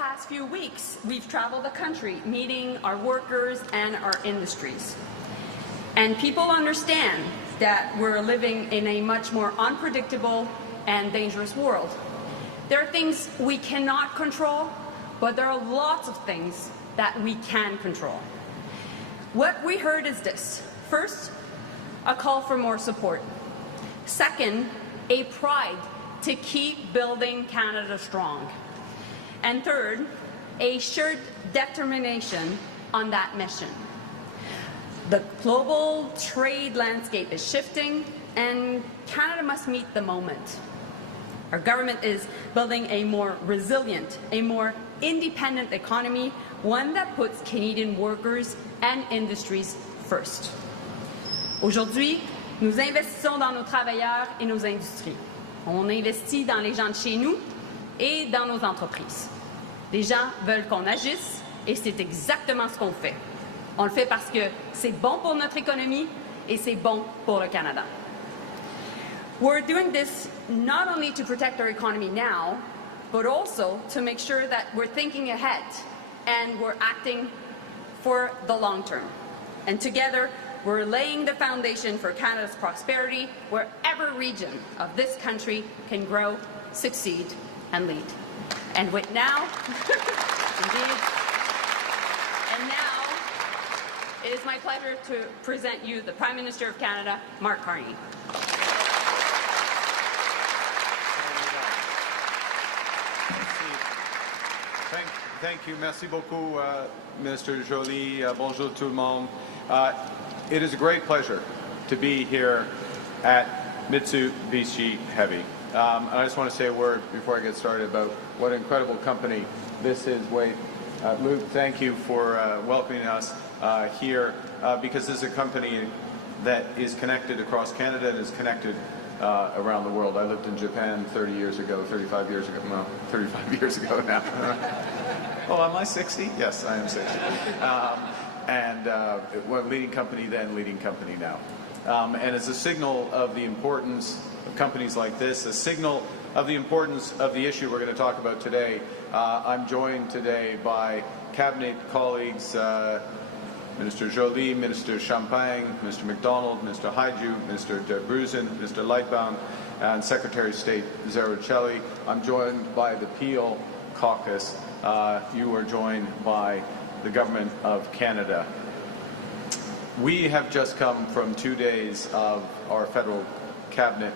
past few weeks, we've traveled the country meeting our workers and our industries. And people understand that we're living in a much more unpredictable and dangerous world. There are things we cannot control, but there are lots of things that we can control. What we heard is this. First, a call for more support. Second, a pride to keep building Canada strong. And third, a shared determination on that mission. The global trade landscape is shifting, and Canada must meet the moment. Our government is building a more resilient, a more independent economy, one that puts Canadian workers and industries first. Aujourd'hui, nous investissons dans nos travailleurs et nos industries. On investit dans les gens de chez nous et dans nos entreprises. Les gens veulent qu'on agisse et c'est exactement ce qu'on fait. On le fait parce que c'est bon pour notre économie et c'est bon pour le Canada. We're doing this not only to protect our economy now, but also to make sure that we're thinking ahead and we're acting for the long term. And together, we're laying the foundation for Canada's prosperity where every region of this country can grow, succeed, and lead. And with now, indeed, and now, it is my pleasure to present you the Prime Minister of Canada, Mark Carney. Thank you. Merci beaucoup, Minister Joly. Bonjour tout le monde. It is a great pleasure to be here at Mitsubishi Heavy. I just want to say a word before I get started about what an incredible company this is. Wade, Luke, thank you for welcoming us here because this is a company that is connected across Canada and is connected around the world. I lived in Japan 35 years ago now. Oh, am I 60? Yes, I am 60. Well, leading company then, leading company now. And it's a signal of the importance of companies like this, a signal of the importance of the issue we're going to talk about today. I'm joined today by Cabinet colleagues, Minister Joly, Minister Champagne, Mr. MacDonald, Mr. Hajdú, Mr. De Bruzen, Mr. Lightbound, and Secretary of State Zaruchelli. I'm joined by the Peel Caucus. You are joined by the Government of Canada. We have just come from 2 days of our federal cabinet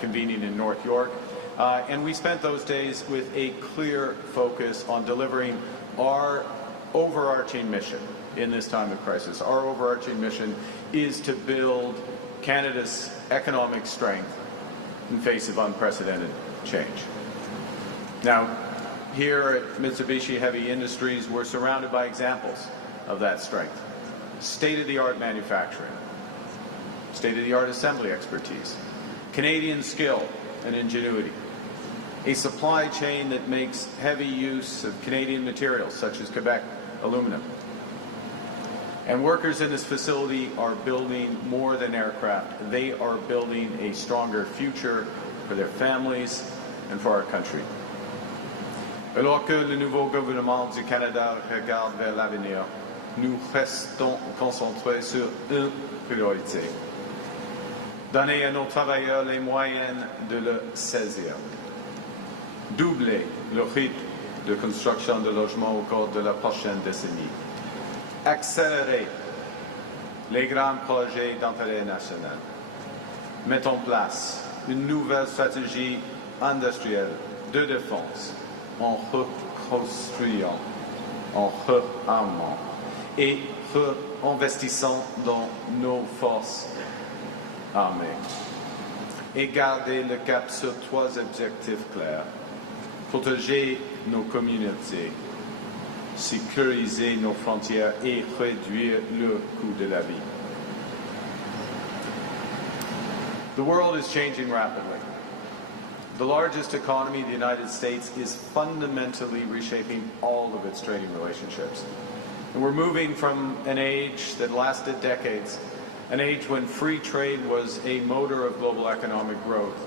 convening in North York, and we spent those days with a clear focus on delivering our overarching mission in this time of crisis. Our overarching mission is to build Canada's economic strength in face of unprecedented change. Now, here at Mitsubishi Heavy Industries, we're surrounded by examples of that strength. State-of-the-art manufacturing, state-of-the-art assembly expertise, Canadian skill and ingenuity, a supply chain that makes heavy use of Canadian materials such as Quebec aluminum. And workers in this facility are building more than aircraft. They are building a stronger future for their families and for our country. Alors que le nouveau gouvernement du Canada regarde vers l'avenir, nous restons concentrés sur une priorité. Donner à nos travailleurs les moyens de le saisir. Doubler le rythme de construction de logements au cours de la prochaine décennie. Accélérer les grands projets d'intérêt national. Mettre en place une nouvelle stratégie industrielle de défense en reconstruisant, en réarmant et réinvestissant dans nos forces armées. Et garder le cap sur 3 objectifs clairs. Protéger nos communautés, sécuriser nos frontières et réduire le coût de la vie. The world is changing rapidly. The largest economy, the United States, is fundamentally reshaping all of its trading relationships. And we're moving from an age that lasted decades, an age when free trade was a motor of global economic growth,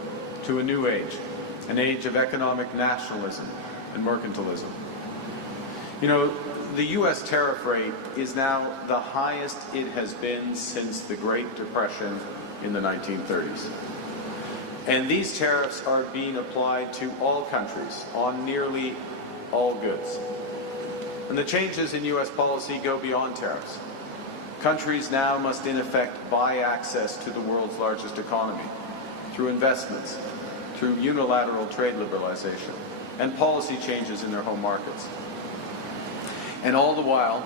to a new age, an age of economic nationalism and mercantilism. You know, the U.S. tariff rate is now the highest it has been since the Great Depression in the 1930s. And these tariffs are being applied to all countries on nearly all goods. And the changes in U.S. policy go beyond tariffs. Countries now must, in effect, buy access to the world's largest economy through investments, through unilateral trade liberalization, and policy changes in their home markets. And all the while,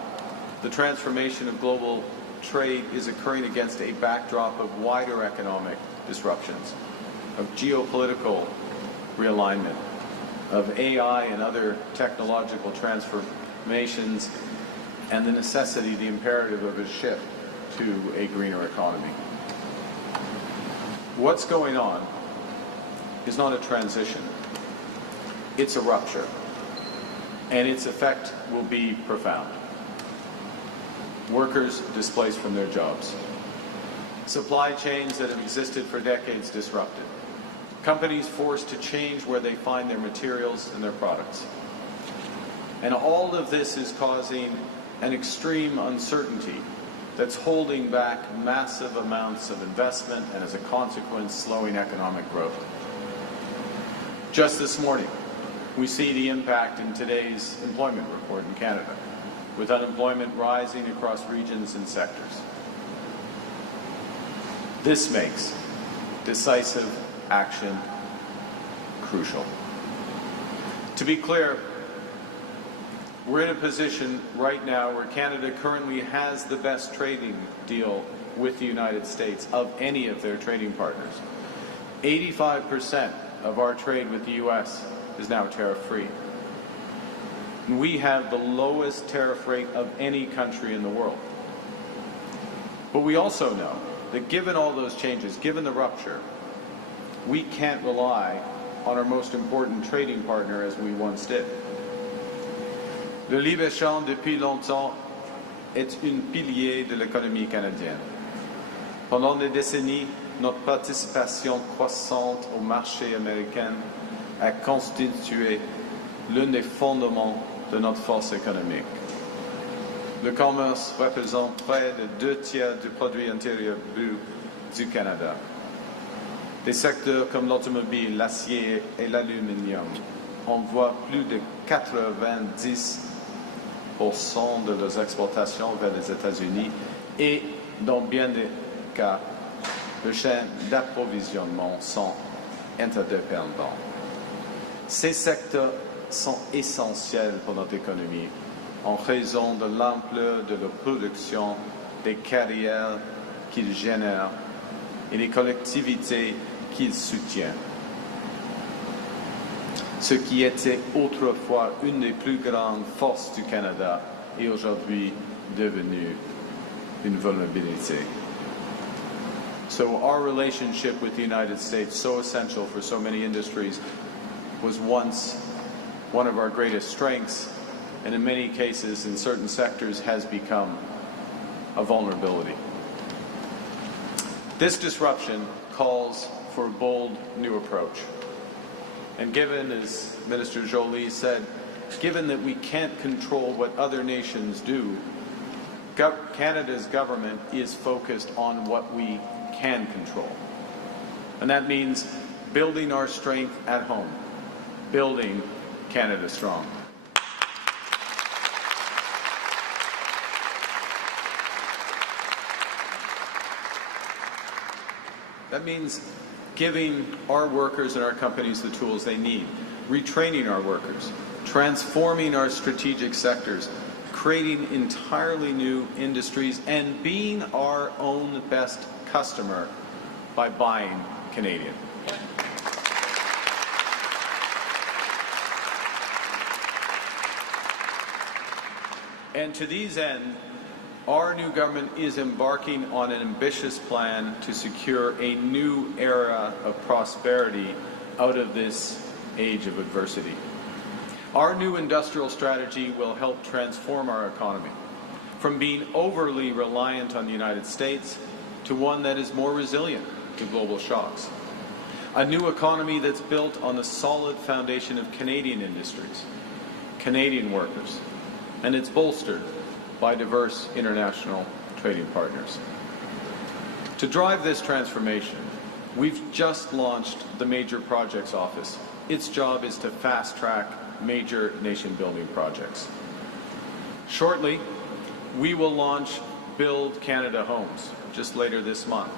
the transformation of global trade is occurring against a backdrop of wider economic disruptions, of geopolitical realignment, of AI and other technological transformations, and the necessity, the imperative of a shift to a greener economy. What's going on is not a transition, it's a rupture, and its effect will be profound. Workers displaced from their jobs, supply chains that have existed for decades disrupted, companies forced to change where they find their materials and their products. And all of this is causing an extreme uncertainty that's holding back massive amounts of investment and, as a consequence, slowing economic growth. Just this morning, we see the impact in today's employment report in Canada, with unemployment rising across regions and sectors. This makes decisive action crucial. To be clear, we're in a position right now where Canada currently has the best trading deal with the United States of any of their trading partners. 85% of our trade with the U.S. is now tariff-free. We have the lowest tariff rate of any country in the world. But we also know that given all those changes, given the rupture, we can't rely on our most important trading partner as we once did. Le libre-échange, depuis longtemps, est un pilier de l'économie canadienne. Pendant des décennies, notre participation croissante au marché américain a constitué l'un des fondements de notre force économique. Le commerce représente près de 2/3 du produit intérieur brut du Canada. Des secteurs comme l'automobile, l'acier et l'aluminium envoient plus de 90% de leurs exportations vers les États-Unis et, dans bien des cas, les chaînes d'approvisionnement sont interdépendantes. Ces secteurs sont essentiels pour notre économie en raison de l'ampleur de leur production, des carrières qu'ils génèrent et des collectivités qu'ils soutiennent. Ce qui était autrefois une des plus grandes forces du Canada est aujourd'hui devenu une vulnérabilité. So our relationship with the United States, so essential for so many industries, was once one of our greatest strengths, and in many cases, in certain sectors, has become a vulnerability. This disruption calls for a bold new approach. And given, as Minister Joly said, given that we can't control what other nations do, Canada's government is focused on what we can control. And that means building our strength at home, building Canada strong. That means giving our workers and our companies the tools they need, retraining our workers, transforming our strategic sectors, creating entirely new industries, and being our own best customer by buying Canadian. And to these ends, our new government is embarking on an ambitious plan to secure a new era of prosperity out of this age of adversity. Our new industrial strategy will help transform our economy from being overly reliant on the United States to one that is more resilient to global shocks. A new economy that's built on the solid foundation of Canadian industries, Canadian workers, and it's bolstered by diverse international trading partners. To drive this transformation, we've just launched the Major Projects Office. Its job is to fast-track major nation-building projects. Shortly, we will launch Build Canada Homes, just later this month.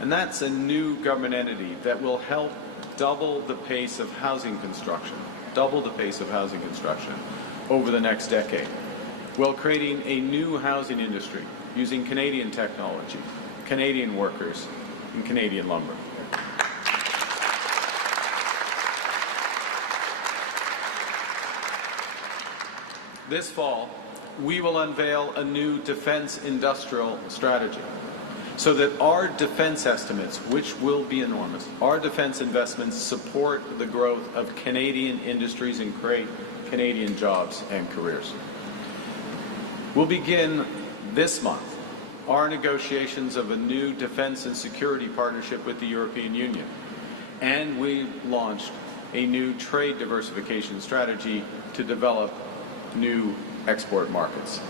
And that's a new government entity that will help double the pace of housing construction over the next decade, while creating a new housing industry using Canadian technology, Canadian workers, and Canadian lumber. This fall, we will unveil a new defense industrial strategy so that our defense estimates, which will be enormous, our defense investments support the growth of Canadian industries and create Canadian jobs and careers. We'll begin this month our negotiations of a new defense and security partnership with the European Union, and we launched a new trade diversification strategy to develop new export markets.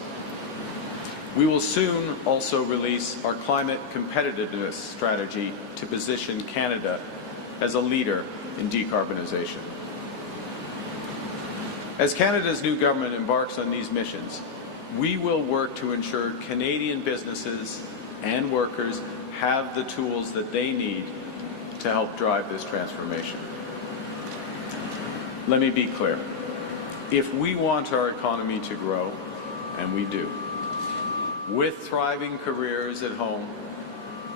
We will soon also release our climate competitiveness strategy to position Canada as a leader in decarbonization. As Canada's new government embarks on these missions, we will work to ensure Canadian businesses and workers have the tools that they need to help drive this transformation. Let me be clear. If we want our economy to grow, and we do, with thriving careers at home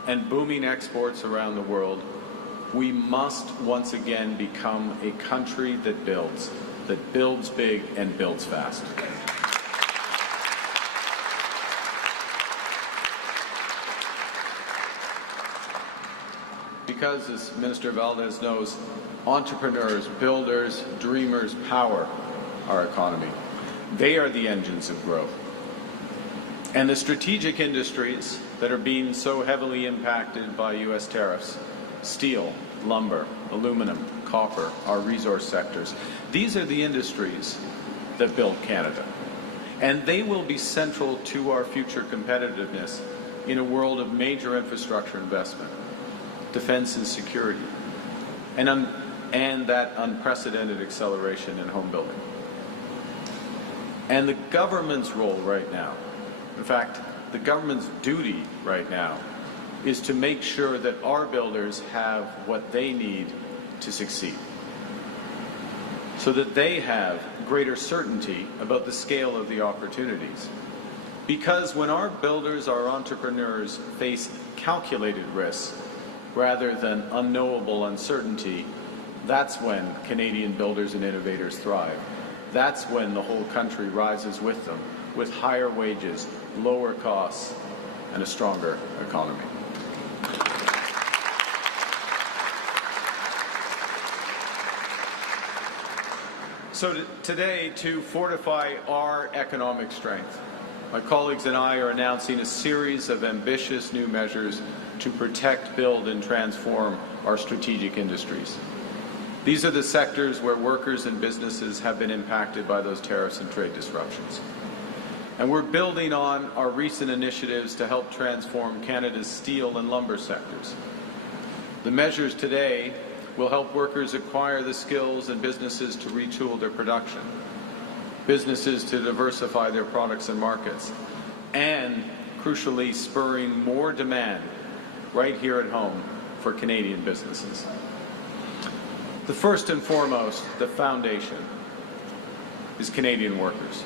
and booming exports around the world, we must once again become a country that builds big and builds fast. Because, as Minister Valdez knows, entrepreneurs, builders, dreamers power our economy. They are the engines of growth. And the strategic industries that are being so heavily impacted by U.S. tariffs, steel, lumber, aluminum, copper, our resource sectors, these are the industries that build Canada. And they will be central to our future competitiveness in a world of major infrastructure investment, defense and security, and that unprecedented acceleration in home building. And the government's role right now, in fact, the government's duty right now, is to make sure that our builders have what they need to succeed, so that they have greater certainty about the scale of the opportunities. Because when our builders, our entrepreneurs, face calculated risks rather than unknowable uncertainty, that's when Canadian builders and innovators thrive. That's when the whole country rises with them, with higher wages, lower costs, and a stronger economy. So today, to fortify our economic strength, my colleagues and I are announcing a series of ambitious new measures to protect, build, and transform our strategic industries. These are the sectors where workers and businesses have been impacted by those tariffs and trade disruptions. And we're building on our recent initiatives to help transform Canada's steel and lumber sectors. The measures today will help workers acquire the skills and businesses to retool their production, businesses to diversify their products and markets, and, crucially, spurring more demand right here at home for Canadian businesses. The first and foremost, the foundation, is Canadian workers.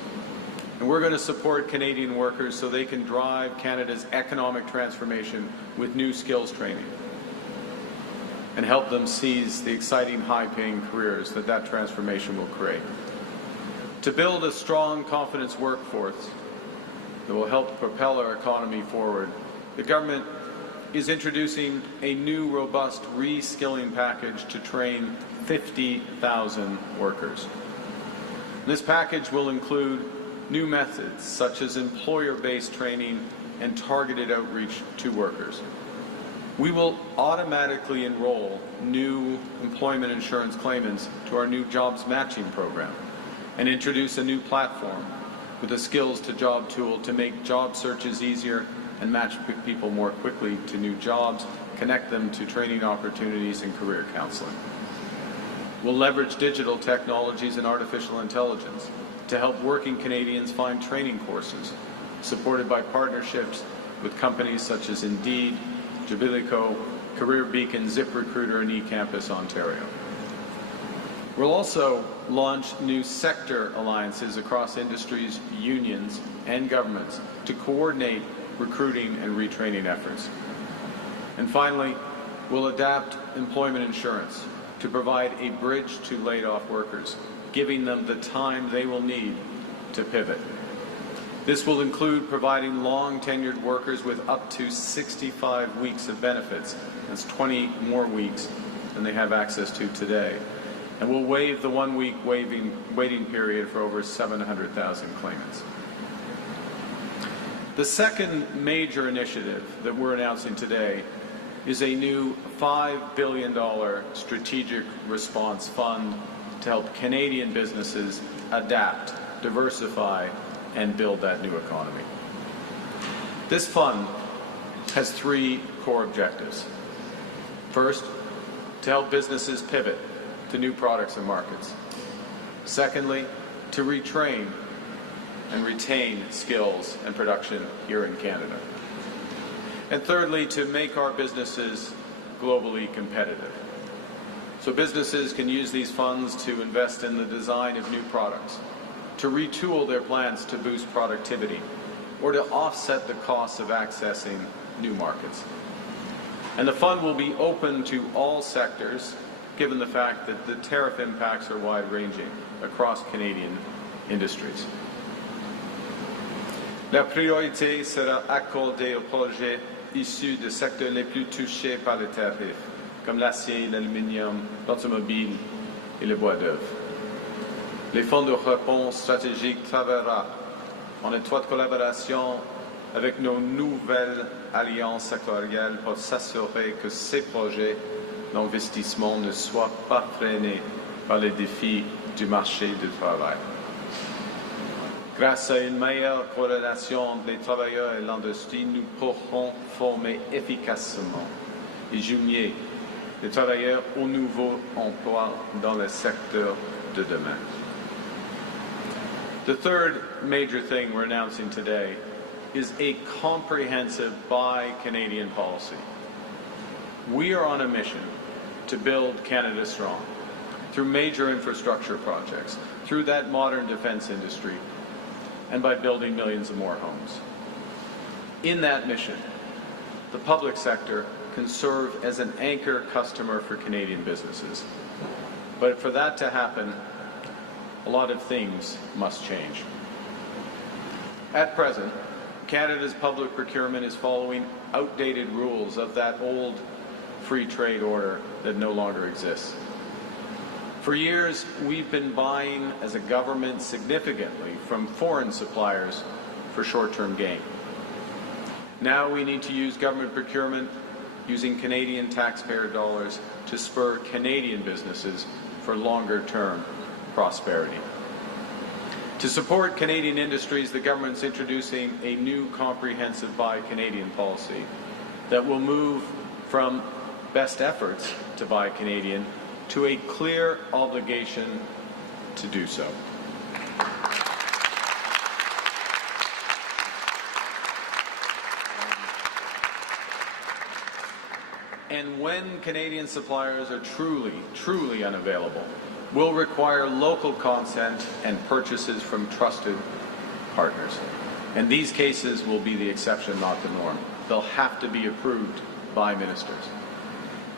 And we're going to support Canadian workers so they can drive Canada's economic transformation with new skills training and help them seize the exciting high-paying careers that transformation will create. To build a strong confidence workforce that will help propel our economy forward, the government is introducing a new robust reskilling package to train 50,000 workers. This package will include new methods such as employer-based training and targeted outreach to workers. We will automatically enroll new employment insurance claimants to our new jobs matching program and introduce a new platform with a skills to job tool to make job searches easier and match people more quickly to new jobs, connect them to training opportunities and career counseling. We'll leverage digital technologies and artificial intelligence to help working Canadians find training courses, supported by partnerships with companies such as Indeed, Jubilico, Career Beacon, ZipRecruiter, and eCampus Ontario. We'll also launch new sector alliances across industries, unions, and governments to coordinate recruiting and retraining efforts. And finally, we'll adapt employment insurance to provide a bridge to laid-off workers, giving them the time they will need to pivot. This will include providing long-tenured workers with up to 65 weeks of benefits. That's 20 more weeks than they have access to today. And we'll waive the one-week waiting period for over 700,000 claimants. The second major initiative that we're announcing today is a new $5 billion strategic response fund to help Canadian businesses adapt, diversify, and build that new economy. This fund has three core objectives. First, to help businesses pivot to new products and markets. Secondly, to retrain and retain skills and production here in Canada. And thirdly, to make our businesses globally competitive. So businesses can use these funds to invest in the design of new products, to retool their plants to boost productivity, or to offset the costs of accessing new markets. And the fund will be open to all sectors, given the fact that the tariff impacts are wide-ranging across Canadian industries. La priorité sera accordée aux projets issus des secteurs les plus touchés par les tarifs, comme l'acier, l'aluminium, l'automobile et le bois d'œuvre. Les fonds de réponse stratégique travaillera en étroite collaboration avec nos nouvelles alliances sectorielles pour s'assurer que ces projets d'investissement ne soient pas freinés par les défis du marché du travail. Grâce à une meilleure corrélation entre les travailleurs et l'industrie, nous pourrons former efficacement et jumeler les travailleurs aux nouveaux emplois dans le secteur de demain. The third major thing we're announcing today is a comprehensive Buy Canadian policy. We are on a mission to build Canada strong through major infrastructure projects, through that modern defense industry, and by building millions of more homes. In that mission, the public sector can serve as an anchor customer for Canadian businesses. But for that to happen, a lot of things must change. At present, Canada's public procurement is following outdated rules of that old free trade order that no longer exists. For years, we've been buying as a government significantly from foreign suppliers for short-term gain. Now we need to use government procurement using Canadian taxpayer dollars to spur Canadian businesses for longer-term prosperity. To support Canadian industries, the government's introducing a new comprehensive Buy Canadian policy that will move from best efforts to buy Canadian to a clear obligation to do so. And when Canadian suppliers are truly unavailable, will require local consent and purchases from trusted partners. And these cases will be the exception, not the norm. They'll have to be approved by ministers.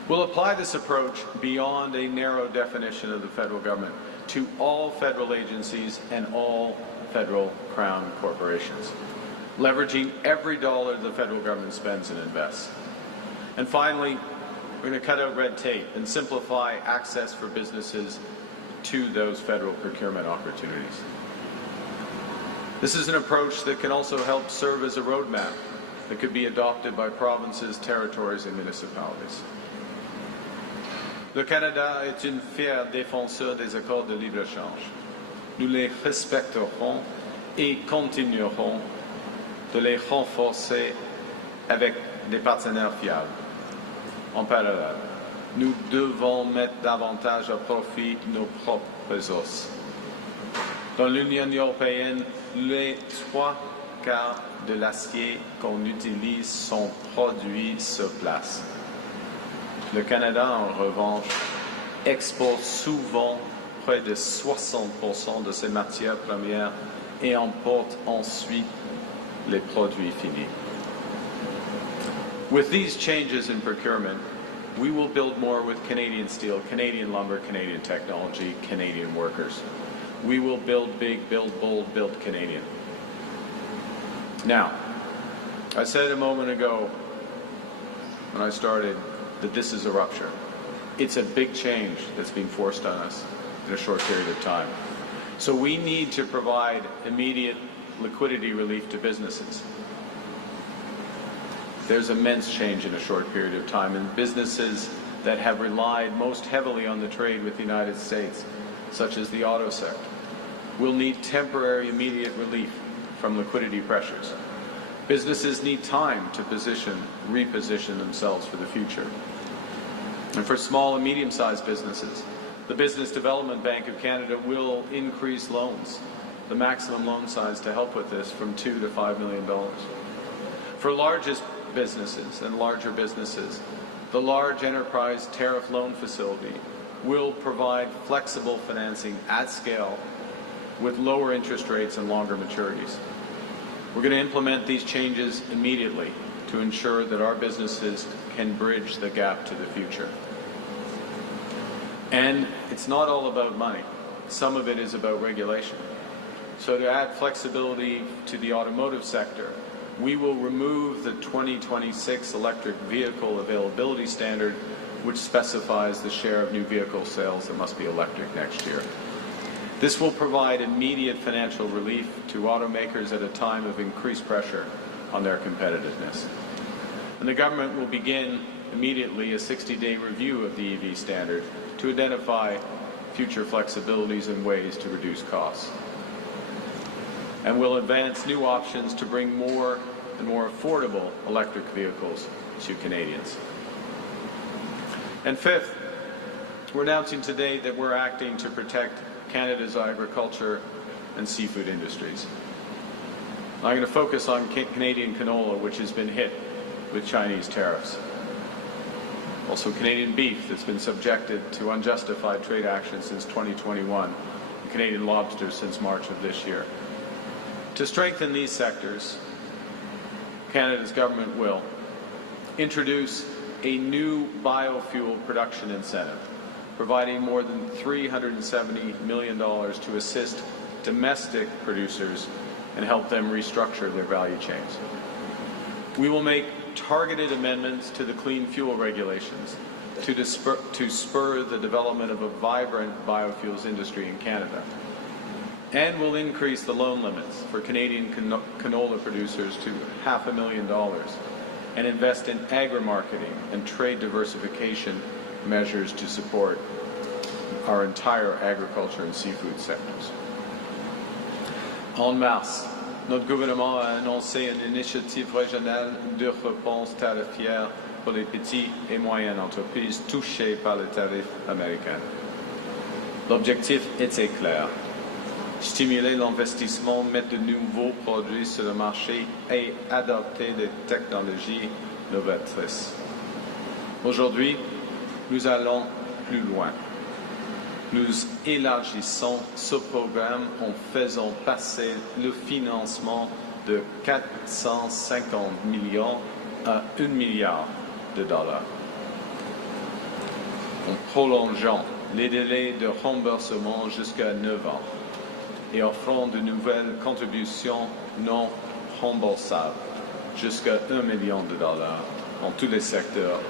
We'll apply this approach beyond a narrow definition of the federal government to all federal agencies and all federal crown corporations, leveraging every dollar the federal government spends and invests. And finally, we're going to cut out red tape and simplify access for businesses to those federal procurement opportunities. This is an approach that can also help serve as a roadmap that could be adopted by provinces, territories, and municipalities. Le Canada est une fière défenseur des accords de libre-échange. Nous les respecterons et continuerons de les renforcer avec des partenaires fiables. En parallèle, nous devons mettre davantage à profit nos propres ressources. Dans l'Union européenne, les 3/4 de l'acier qu'on utilise sont produits sur place. Le Canada, en revanche, exporte souvent près de 60% de ses matières premières et importe ensuite les produits finis. With these changes in procurement, we will build more with Canadian steel, Canadian lumber, Canadian technology, Canadian workers. We will build big, build bold, build Canadian. Now, I said a moment ago when I started that this is a rupture. It's a big change that's being forced on us in a short period of time. So we need to provide immediate liquidity relief to businesses. There's immense change in a short period of time, and businesses that have relied most heavily on the trade with the United States, such as the auto sector, will need temporary immediate relief from liquidity pressures. Businesses need time to reposition themselves for the future. And for small and medium-sized businesses, the Business Development Bank of Canada will increase loans, the maximum loan size to help with this, from $2 to $5 million. For largest businesses and larger businesses, the Large Enterprise Tariff Loan Facility will provide flexible financing at scale with lower interest rates and longer maturities. We're going to implement these changes immediately to ensure that our businesses can bridge the gap to the future. And it's not all about money. Some of it is about regulation. So to add flexibility to the automotive sector, we will remove the 2026 electric vehicle availability standard, which specifies the share of new vehicle sales that must be electric next year. This will provide immediate financial relief to automakers at a time of increased pressure on their competitiveness. And the government will begin immediately a 60-day review of the EV standard to identify future flexibilities and ways to reduce costs. And we'll advance new options to bring more and more affordable electric vehicles to Canadians. And fifth, we're announcing today that we're acting to protect Canada's agriculture and seafood industries. I'm going to focus on Canadian canola, which has been hit with Chinese tariffs. Also Canadian beef that's been subjected to unjustified trade action since 2021, and Canadian lobster since March of this year. To strengthen these sectors, Canada's government will introduce a new biofuel production incentive, providing more than $370 million to assist domestic producers and help them restructure their value chains. We will make targeted amendments to the clean fuel regulations to spur the development of a vibrant biofuels industry in Canada. And we'll increase the loan limits for Canadian canola producers to $500,000 and invest in agri-marketing and trade diversification measures to support our entire agriculture and seafood sectors. En mars, notre gouvernement a annoncé une initiative régionale de réponse tarifaire pour les petites et moyennes entreprises touchées par les tarifs américains. L'objectif était clair: stimuler l'investissement, mettre de nouveaux produits sur le marché et adopter des technologies novatrices. Aujourd'hui, nous allons plus loin. Nous élargissons ce programme en faisant passer le financement de 450 millions à $1 milliard. En prolongeant les délais de remboursement jusqu'à 9 ans et offrant de nouvelles contributions non remboursables jusqu'à $1 million dans tous les secteurs,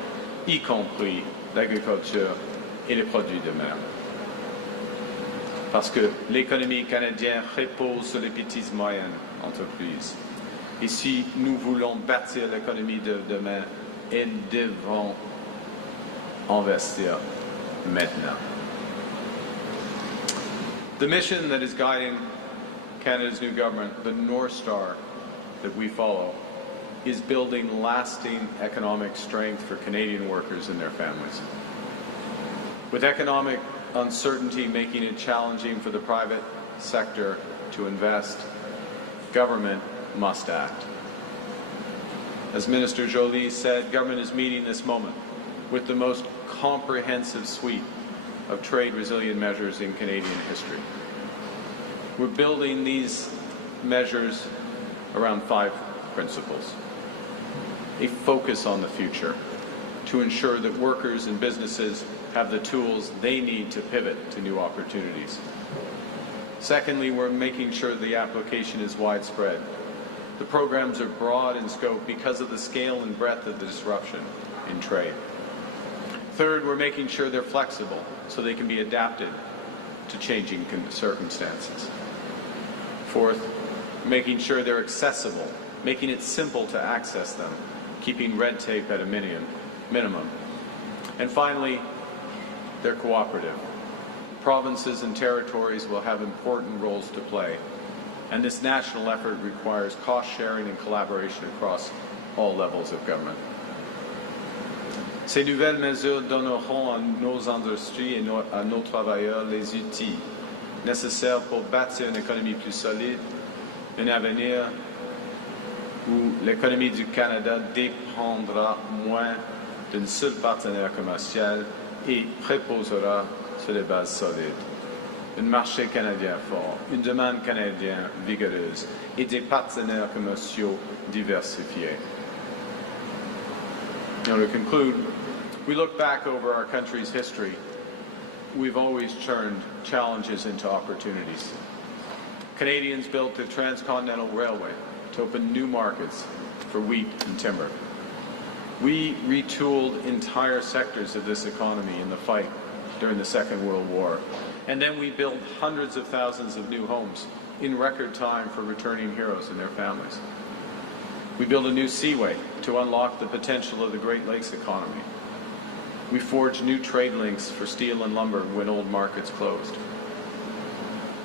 y compris l'agriculture et les produits de mer. Parce que l'économie canadienne repose sur les petites et moyennes entreprises. Et si nous voulons bâtir l'économie de demain, elles devront investir maintenant. The mission that is guiding Canada's new government, the North Star that we follow, is building lasting economic strength for Canadian workers and their families. With economic uncertainty making it challenging for the private sector to invest, government must act. As Minister Joly said, government is meeting this moment with the most comprehensive suite of trade-resilient measures in Canadian history. We're building these measures around 5 principles. A focus on the future to ensure that workers and businesses have the tools they need to pivot to new opportunities. Secondly, we're making sure the application is widespread. The programs are broad in scope because of the scale and breadth of the disruption in trade. Third, we're making sure they're flexible so they can be adapted to changing circumstances. Fourth, making sure they're accessible, making it simple to access them, keeping red tape at a minimum. And finally, they're cooperative. Provinces and territories will have important roles to play, and this national effort requires cost-sharing and collaboration across all levels of government. Ces nouvelles mesures donneront à nos industries et à nos travailleurs les outils nécessaires pour bâtir une économie plus solide, un avenir où l'économie du Canada dépendra moins d'un seul partenaire commercial et reposera sur des bases solides. Un marché canadien fort, une demande canadienne vigoureuse et des partenaires commerciaux diversifiés. Now, to conclude, we look back over our country's history. We've always turned challenges into opportunities. Canadians built the Transcontinental Railway to open new markets for wheat and timber. We retooled entire sectors of this economy in the fight during the Second World War. And then we built hundreds of thousands of new homes in record time for returning heroes and their families. We built a new seaway to unlock the potential of the Great Lakes economy. We forged new trade links for steel and lumber when old markets closed.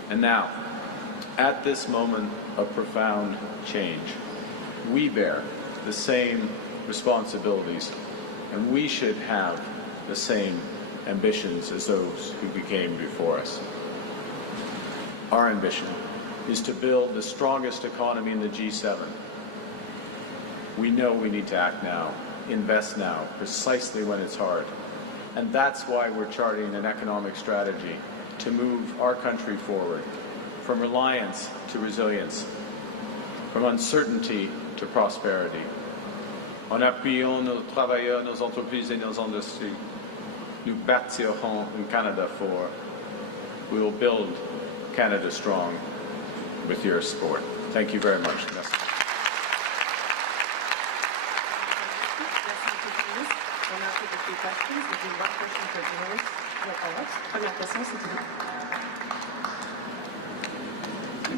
And now, at this moment of profound change, we bear the same responsibilities, and we should have the same ambitions as those who became before us. Our ambition is to build the strongest economy in the G7. We know we need to act now, invest now, precisely when it's hard. And that's why we're charting an economic strategy to move our country forward, from reliance to resilience, from uncertainty to prosperity. En appuyant nos travailleurs, nos entreprises et nos industries, nous bâtirons un Canada fort. We will build Canada strong with your support. Thank you very much. Merci.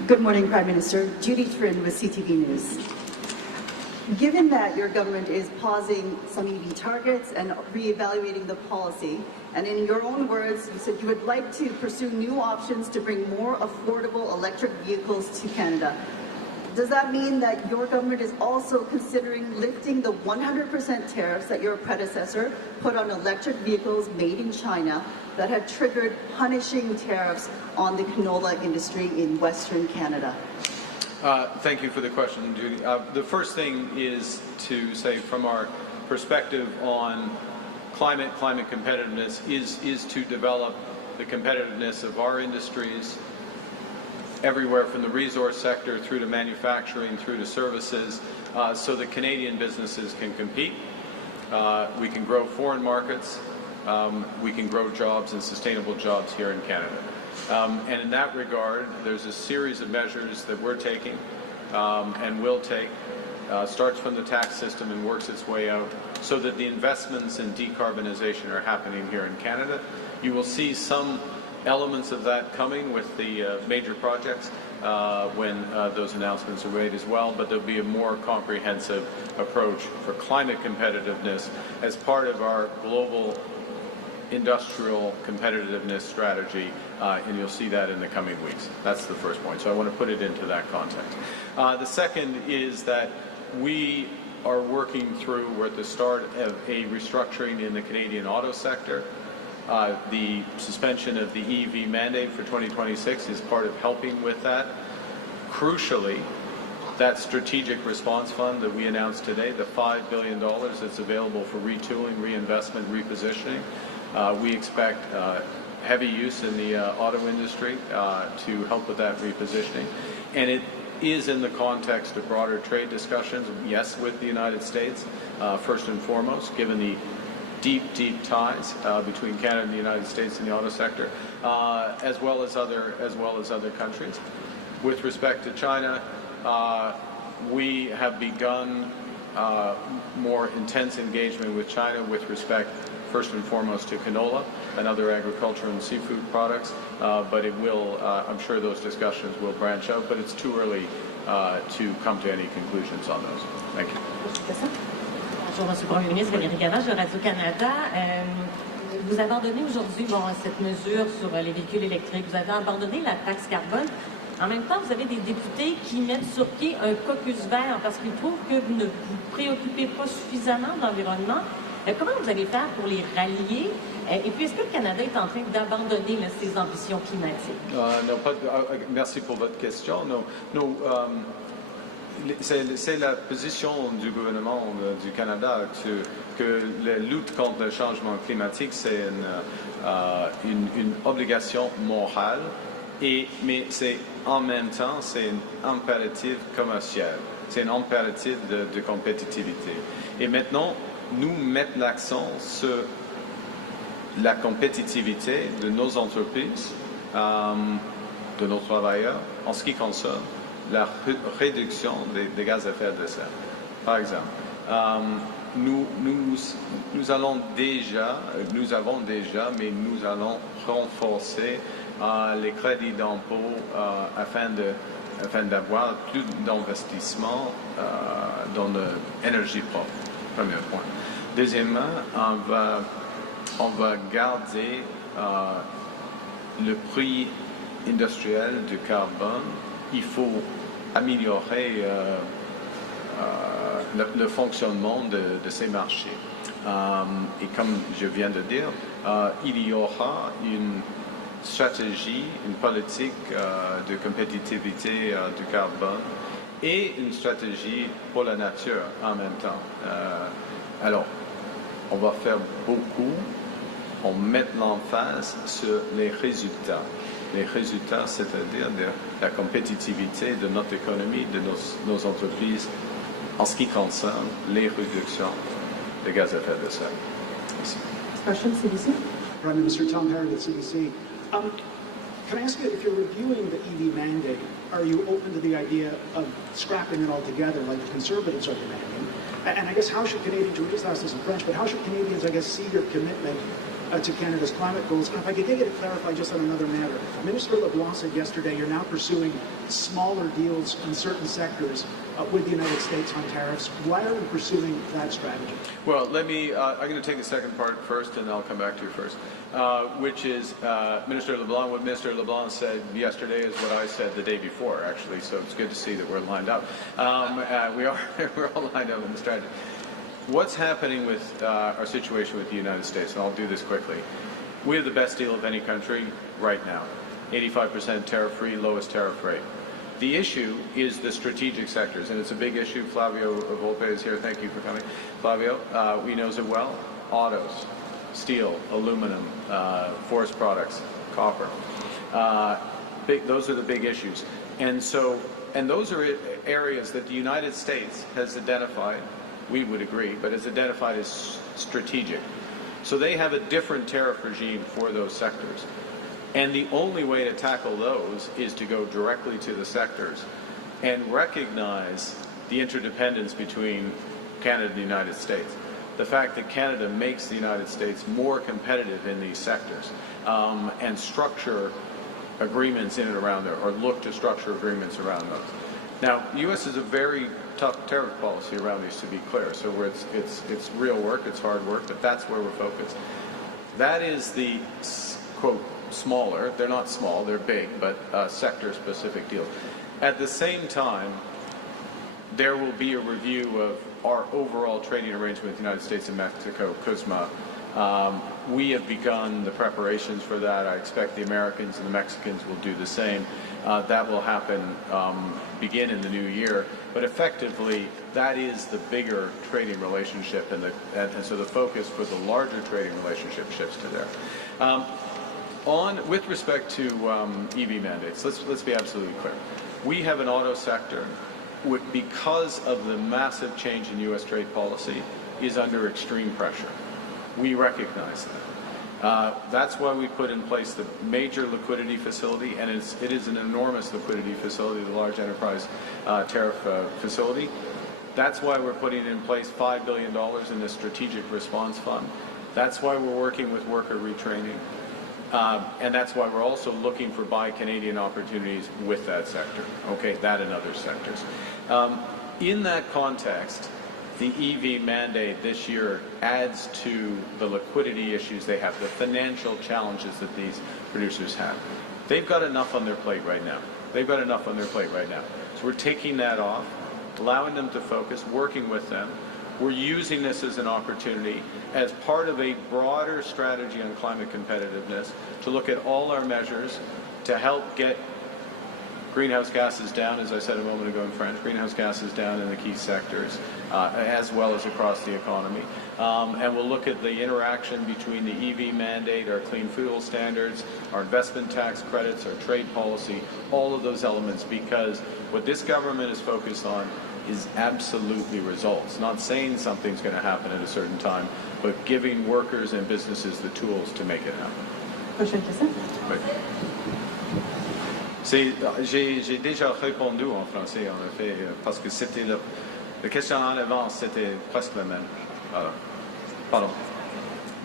Good morning, Prime Minister. Judy Trin with CTV News. Given that your government is pausing some EV targets and reevaluating the policy, and in your own words, you said you would like to pursue new options to bring more affordable electric vehicles to Canada. Does that mean that your government is also considering lifting the 100% tariffs that your predecessor put on electric vehicles made in China that had triggered punishing tariffs on the canola industry in Western Canada? Thank you for the question, Judy. The first thing is to say, from our perspective on climate competitiveness, is to develop the competitiveness of our industries everywhere from the resource sector through to manufacturing, through to services, so that Canadian businesses can compete. We can grow foreign markets. We can grow jobs and sustainable jobs here in Canada. And in that regard, there's a series of measures that we're taking and will take, starts from the tax system and works its way out, so that the investments in decarbonization are happening here in Canada. You will see some elements of that coming with the major projects when those announcements are made as well, but there'll be a more comprehensive approach for climate competitiveness as part of our global industrial competitiveness strategy, and you'll see that in the coming weeks. That's the first point. So I want to put it into that context. The second is that we are working through, we're at the start of a restructuring in the Canadian auto sector. The suspension of the EV mandate for 2026 is part of helping with that. Crucially, that strategic response fund that we announced today, the $5 billion that's available for retooling, reinvestment, repositioning, we expect heavy use in the auto industry to help with that repositioning. And it is in the context of broader trade discussions, yes, with the United States, first and foremost, given the deep, deep ties between Canada and the United States in the auto sector, as well as other countries. With respect to China, we have begun more intense engagement with China with respect, first and foremost, to canola and other agriculture and seafood products. But it will, I'm sure those discussions will branch out, but it's too early to come to any conclusions on those. Thank you. Bonjour, Monsieur le Premier ministre, Valérie Gavage de Radio-Canada. Vous abandonnez aujourd'hui cette mesure sur les véhicules électriques. Vous avez abandonné la taxe carbone. En même temps, vous avez des députés qui mettent sur pied un caucus vert parce qu'ils trouvent que vous ne vous préoccupez pas suffisamment de l'environnement. Comment vous allez faire pour les rallier? Et puis, est-ce que le Canada est en train d'abandonner ses ambitions climatiques? Non, merci pour votre question. Non, c'est la position du gouvernement du Canada que la lutte contre le changement climatique, c'est une obligation morale. Mais c'est en même temps, c'est un impératif commercial, c'est un impératif de compétitivité. Et maintenant, nous mettons l'accent sur la compétitivité de nos entreprises, de nos travailleurs, en ce qui concerne la réduction des gaz à effet de serre. Par exemple, nous avons déjà, mais nous allons renforcer les crédits d'impôt afin d'avoir plus d'investissement dans l'énergie propre. Premier point. Deuxièmement, on va garder le prix industriel du carbone. Il faut améliorer le fonctionnement de ces marchés. Et comme je viens de dire, il y aura une stratégie, une politique de compétitivité du carbone et une stratégie pour la nature en même temps. Alors, on va faire beaucoup en mettant l'emphase sur les résultats. Les résultats, c'est-à-dire de la compétitivité de notre économie, de nos entreprises, en ce qui concerne les réductions de gaz à effet de serre. Merci. Question, CBC? Prime Minister Tom Harrod at CBC. Can I ask you, if you're reviewing the EV mandate, are you open to the idea of scrapping it altogether like the Conservatives are demanding? And I guess how should Canadians, we just asked this in French, but how should Canadians, I guess, see your commitment to Canada's climate goals? And if I could get you to clarify just on another matter, Minister LeBlanc said yesterday you're now pursuing smaller deals in certain sectors with the United States on tariffs. Why are we pursuing that strategy? Well, I'm going to take the second part first, and I'll come back to you first, which is Minister LeBlanc. What Minister LeBlanc said yesterday is what I said the day before, actually, so it's good to see that we're lined up. We're all lined up in the strategy. What's happening with our situation with the United States, and I'll do this quickly. We have the best deal of any country right now. 85% tariff-free, lowest tariff rate. The issue is the strategic sectors, and it's a big issue. Flavio Volpe is here. Thank you for coming. Flavio, he knows it well. Autos, steel, aluminum, forest products, copper. Those are the big issues. And those are areas that the United States has identified, we would agree, but has identified as strategic. So they have a different tariff regime for those sectors. And the only way to tackle those is to go directly to the sectors and recognize the interdependence between Canada and the United States. The fact that Canada makes the United States more competitive in these sectors and structure agreements in and around there, or look to structure agreements around those. Now, the U.S. has a very tough tariff policy around these, to be clear. So it's real work, it's hard work, but that's where we're focused. That is the, quote, smaller, they're not small, they're big, but sector-specific deals. At the same time, there will be a review of our overall trading arrangement with the United States and Mexico, CUSMA. We have begun the preparations for that. I expect the Americans and the Mexicans will do the same. That will happen, begin in the new year. But effectively, that is the bigger trading relationship, and so the focus for the larger trading relationship shifts to there. With respect to EV mandates, let's be absolutely clear. We have an auto sector because of the massive change in U.S. trade policy is under extreme pressure. We recognize that. That's why we put in place the major liquidity facility, and it is an enormous liquidity facility, the large enterprise tariff facility. That's why we're putting in place $5 billion in the strategic response fund. That's why we're working with worker retraining. And that's why we're also looking for Buy Canadian opportunities with that sector, okay, that and other sectors. In that context, the EV mandate this year adds to the liquidity issues they have, the financial challenges that these producers have. They've got enough on their plate right now. So we're taking that off, allowing them to focus, working with them. We're using this as an opportunity as part of a broader strategy on climate competitiveness to look at all our measures to help get greenhouse gases down, as I said a moment ago in French, greenhouse gases down in the key sectors, as well as across the economy. And we'll look at the interaction between the EV mandate, our clean fuel standards, our investment tax credits, our trade policy, all of those elements, because what this government is focused on is absolutely results. Not saying something's going to happen at a certain time, but giving workers and businesses the tools to make it happen. Prochaine question. Oui. J'ai déjà répondu en français, en effet, parce que c'était le questionnaire en avance, c'était presque le même. Alors, pardon.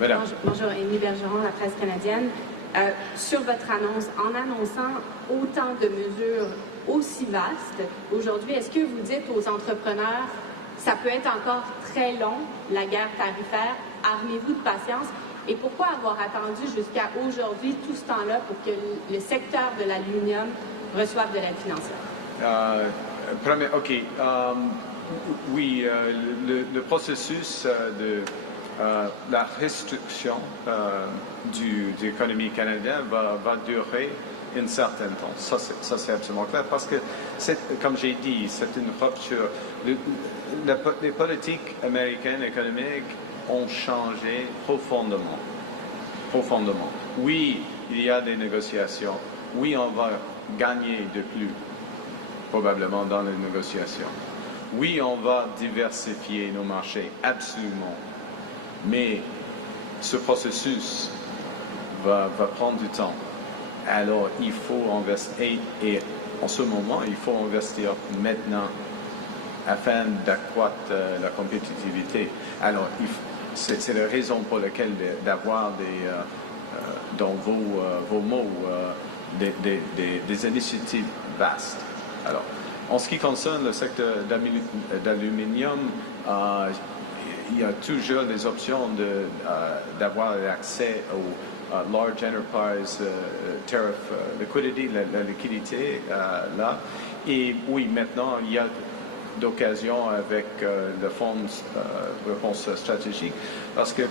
Madame. Bonjour, Émilie Bergeron, la presse canadienne. Sur votre annonce, en annonçant autant de mesures aussi vastes, aujourd'hui, est-ce que vous dites aux entrepreneurs, ça peut être encore très long, la guerre tarifaire, armez-vous de patience? Et pourquoi avoir attendu jusqu'à aujourd'hui, tout ce temps-là, pour que le secteur de l'aluminium reçoive de l'aide financière? Oui, le processus de la restriction de l'économie canadienne va durer un certain temps. Ça c'est absolument clair, parce que, comme j'ai dit, c'est une rupture. Les politiques américaines économiques ont changé profondément. Oui, il y a des négociations. Oui, on va gagner de plus, probablement, dans les négociations. Oui, on va diversifier nos marchés, absolument. Mais ce processus va prendre du temps. Alors, il faut investir, et en ce moment, il faut investir maintenant afin d'accroître la compétitivité. Alors, c'est la raison pour laquelle d'avoir dans vos mots des initiatives vastes. Alors, en ce qui concerne le secteur d'aluminium, il y a toujours des options d'avoir accès au large enterprise tariff liquidity, la liquidité là. Et oui, maintenant, il y a d'occasion avec le fonds de réponse stratégique, parce que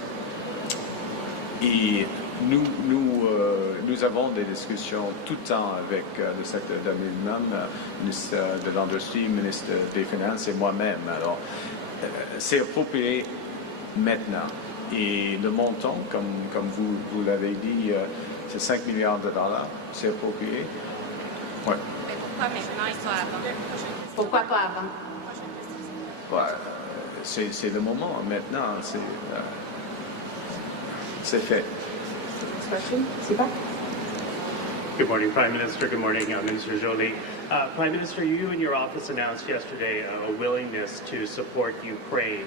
nous avons des discussions tout le temps avec le secteur d'aluminium, ministre de l'Industrie, ministre des Finances et moi-même. Alors, c'est approprié maintenant. Et le montant, comme vous l'avez dit, c'est 5 milliards de dollars. C'est approprié. Ouais. Mais pourquoi maintenant et pas avant? Pourquoi pas avant? Ouais, c'est le moment. Maintenant, c'est fait. Next question. Sipa? Good morning, Prime Minister. Good morning, Minister Joly. Prime Minister, you and your office announced yesterday a willingness to support Ukraine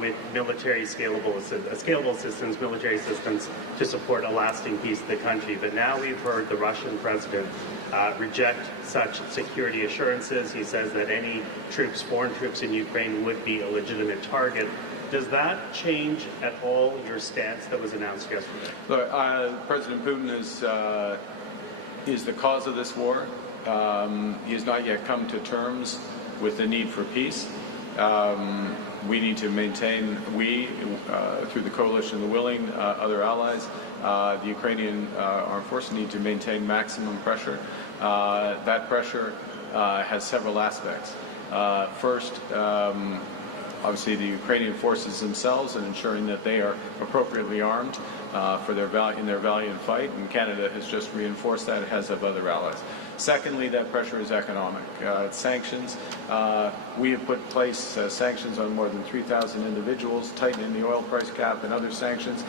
with military scalable assistance, military assistance to support a lasting peace of the country. But now we've heard the Russian president reject such security assurances. He says that any troops, foreign troops in Ukraine would be a legitimate target Does that change at all your stance that was announced yesterday? Look, President Putin is the cause of this war. He has not yet come to terms with the need for peace. We need to maintain, through the coalition of the willing, other allies, the Ukrainian armed forces need to maintain maximum pressure. That pressure has several aspects. First, obviously the Ukrainian forces themselves and ensuring that they are appropriately armed in their valiant fight, and Canada has just reinforced that, as have other allies. Secondly, that pressure is economic. Sanctions. We have put in place sanctions on more than 3,000 individuals, tightening the oil price cap and other sanctions.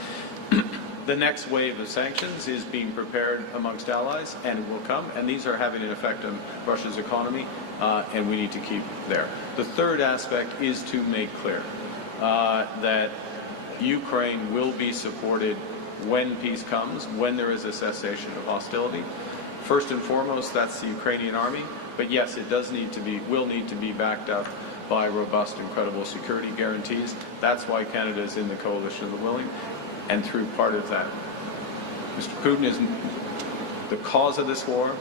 The next wave of sanctions is being prepared amongst allies, and it will come, and these are having an effect on Russia's economy, and we need to keep there. The third aspect is to make clear that Ukraine will be supported when peace comes, when there is a cessation of hostility. First and foremost, that's the Ukrainian army, but yes, it will need to be backed up by robust and credible security guarantees. That's why Canada is in the coalition of the willing, and through part of that. Mr. Putin is the cause of this war.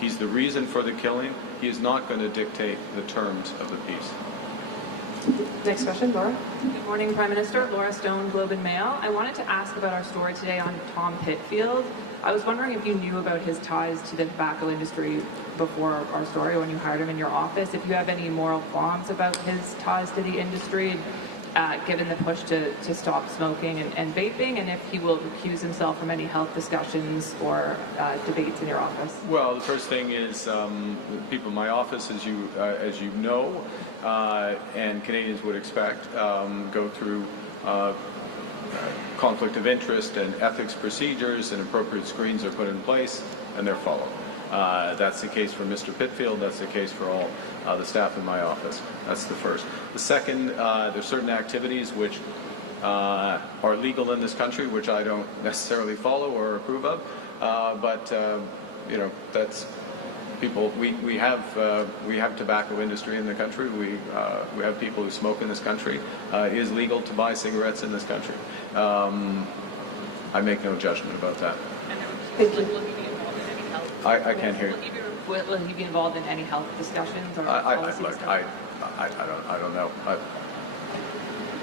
He's the reason for the killing. He is not going to dictate the terms of the peace. Next question, Laura. Good morning, Prime Minister. Laura Stone, Globe and Mail. I wanted to ask about our story today on Tom Pitfield. I was wondering if you knew about his ties to the tobacco industry before our story, when you hired him in your office, if you have any moral qualms about his ties to the industry, given the push to stop smoking and vaping, and if he will recuse himself from any health discussions or debates in your office. Well, the first thing is people in my office, as you know, and Canadians would expect, go through conflict of interest and ethics procedures, and appropriate screens are put in place and they're followed. That's the case for Mr. Pitfield. That's the case for all the staff in my office. That's the first. The second, there's certain activities which are legal in this country, which I don't necessarily follow or approve of. But that's people. We have tobacco industry in the country. We have people who smoke in this country. It is legal to buy cigarettes in this country. I make no judgment about that. I can't hear you. Will he be involved in any health discussions or policy discussions? I don't know.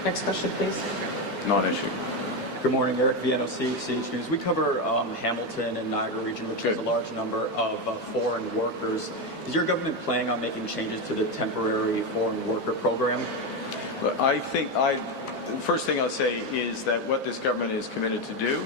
Next question, please. Non-issue. Good morning, Eric VNOC, CH News. We cover Hamilton and Niagara region, which has a large number of foreign workers. Is your government planning on making changes to the temporary foreign worker program? Look, I think the first thing I'll say is that what this government is committed to do,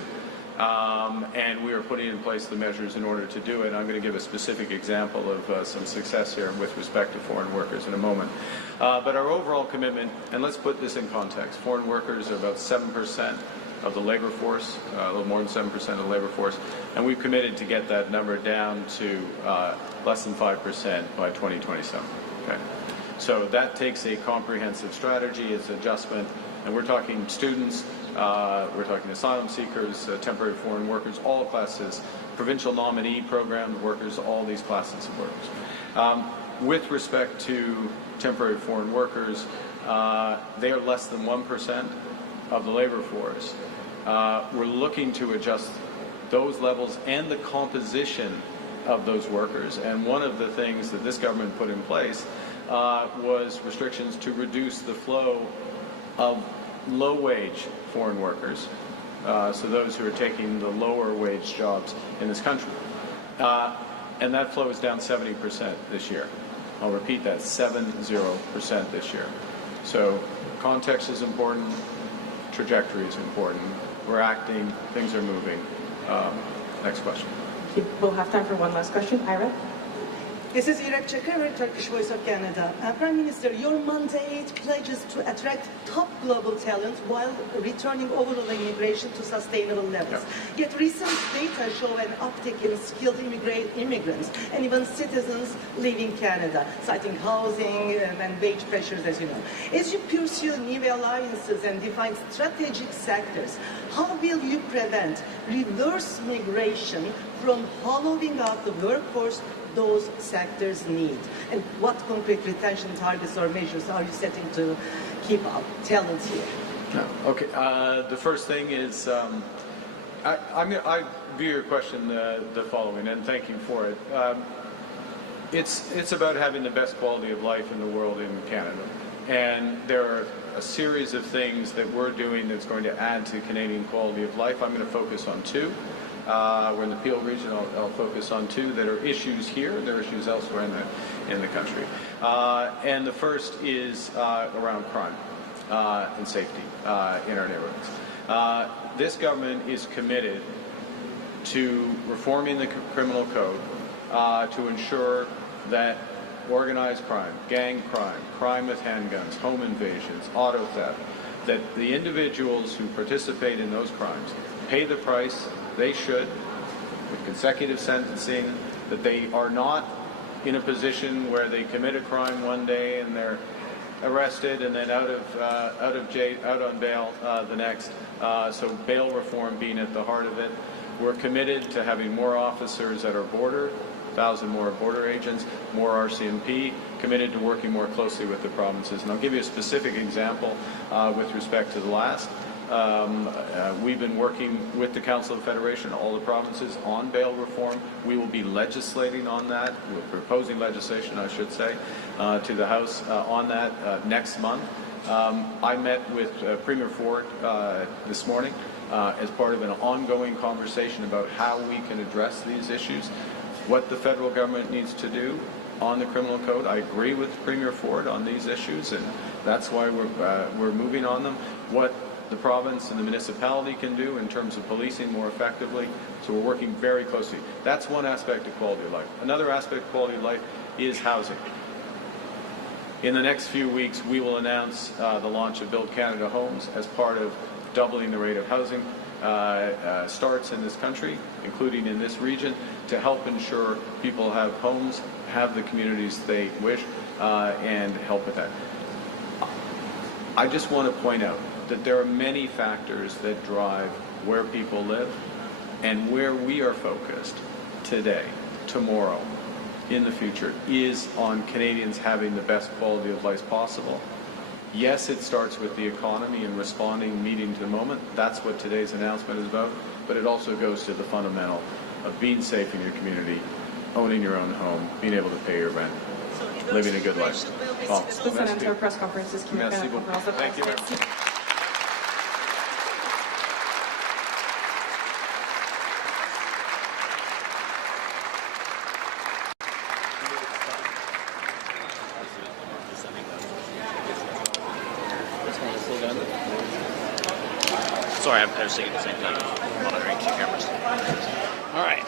and we are putting in place the measures in order to do it. I'm going to give a specific example of some success here with respect to foreign workers in a moment. But our overall commitment, and let's put this in context, foreign workers are about 7% of the labor force, a little more than 7% of the labor force, and we've committed to get that number down to less than 5% by 2027. Okay? So that takes a comprehensive strategy, it's adjustment, and we're talking students, we're talking asylum seekers, temporary foreign workers, all classes, provincial nominee program workers, all these classes of workers. With respect to temporary foreign workers, they are less than 1% of the labor force. We're looking to adjust those levels and the composition of those workers. And one of the things that this government put in place was restrictions to reduce the flow of low-wage foreign workers, so those who are taking the lower-wage jobs in this country. And that flow is down 70% this year. I'll repeat that, 70% this year. So context is important, trajectory is important. We're acting, things are moving. Next question. We'll have time for one last question. Ira? This is Ira Chakar, Turkish Voice of Canada. Prime Minister, your mandate pledges to attract top global talent while returning overall immigration to sustainable levels. Yet recent data show an uptick in skilled immigrants and even citizens leaving Canada, citing housing and wage pressures, as you know. As you pursue new alliances and define strategic sectors, how will you prevent reverse migration from hollowing out the workforce those sectors need? And what concrete retention targets or measures are you setting to keep up talent here? Okay. The first thing is, I view your question the following, and thank you for it. It's about having the best quality of life in the world in Canada, and there are a series of things that we're doing that's going to add to Canadian quality of life. I'm going to focus on two. We're in the Peel region. I'll focus on two that are issues here. There are issues elsewhere in the country, and the first is around crime and safety in our neighborhoods. This government is committed to reforming the criminal code to ensure that organized crime, gang crime, crime with handguns, home invasions, auto theft, that the individuals who participate in those crimes pay the price they should with consecutive sentencing, that they are not in a position where they commit a crime one day and they're arrested and then out on bail the next. So bail reform being at the heart of it. We're committed to having more officers at our border, 1,000 more border agents, more RCMP, committed to working more closely with the provinces. And I'll give you a specific example with respect to the last. We've been working with the Council of Federation, all the provinces, on bail reform. We will be legislating on that. We're proposing legislation, I should say, to the House on that next month. I met with Premier Ford this morning as part of an ongoing conversation about how we can address these issues, what the federal government needs to do on the criminal code. I agree with Premier Ford on these issues, and that's why we're moving on them. What the province and the municipality can do in terms of policing more effectively. So we're working very closely. That's one aspect of quality of life. Another aspect of quality of life is housing. In the next few weeks, we will announce the launch of Build Canada Homes as part of doubling the rate of housing starts in this country, including in this region, to help ensure people have homes, have the communities they wish, and help with that. I just want to point out that there are many factors that drive where people live, and where we are focused today, tomorrow, in the future, is on Canadians having the best quality of life possible. Yes, it starts with the economy and responding, meeting to the moment. That's what today's announcement is about. But it also goes to the fundamental of being safe in your community, owning your own home, being able to pay your rent, living a good life. Well, Senator, press conferences. Thank you. Sorry, I was thinking at the same time, monitoring two cameras. All right.